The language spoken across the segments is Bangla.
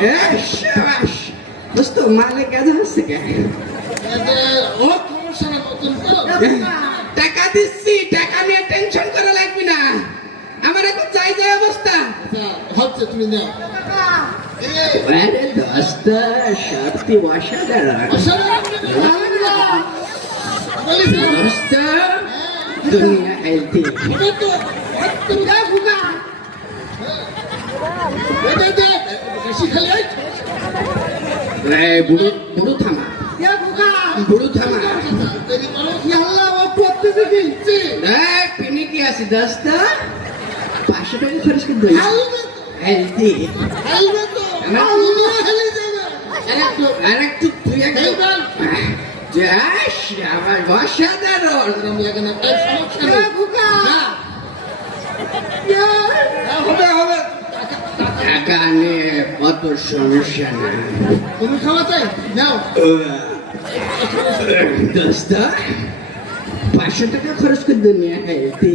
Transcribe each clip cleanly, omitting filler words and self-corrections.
শাবাশ দোস্ত মালে কাজ হচ্ছে কে ও সমস্যা না নতুন তো টাকা দিচ্ছি টাকা নিয়ে টেনশন করা লাগবে না আমার এখন চাই যায় অবস্থা হচ্ছে তুমি নাও আরে দোস্ত সত্যি অসাধারণ দোস্ত দুনিয়া হেলদি বুড়ো থামা বুড়ো থামা পিনি কি আছে দোস্ত 500 টাকা খরচ করে দিই হেলদি আরেকটু তুই একদম যাস আমার অসাধারণ টাকা নিয়ে কত সমস্যা না তুমি খাওয়া চাই নাও দোস্ত 500 টাকা খরচ করে দুনিয়া হেলদি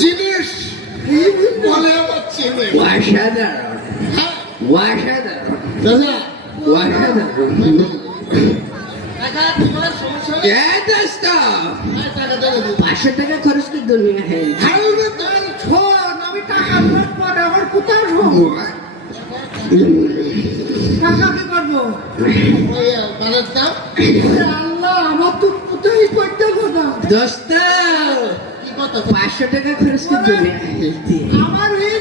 জিনিস বলে আমার চিনি অসাধারণ অসাধারণ অসাধারণ টাকা তোমার সমস্যা নেই দোস্ত টাকা দেবে 500 টাকা খরচ করে দুনিয়া হেলদি আমি টাকা পরে আমার কোথাও টাকা কি করবো বালের দাম আল্লাহ আমার তো কোথায় করতে কথা দোস্ত কি কথা 500 টাকা খরচ করে দুনিয়া হেলদি আমার এই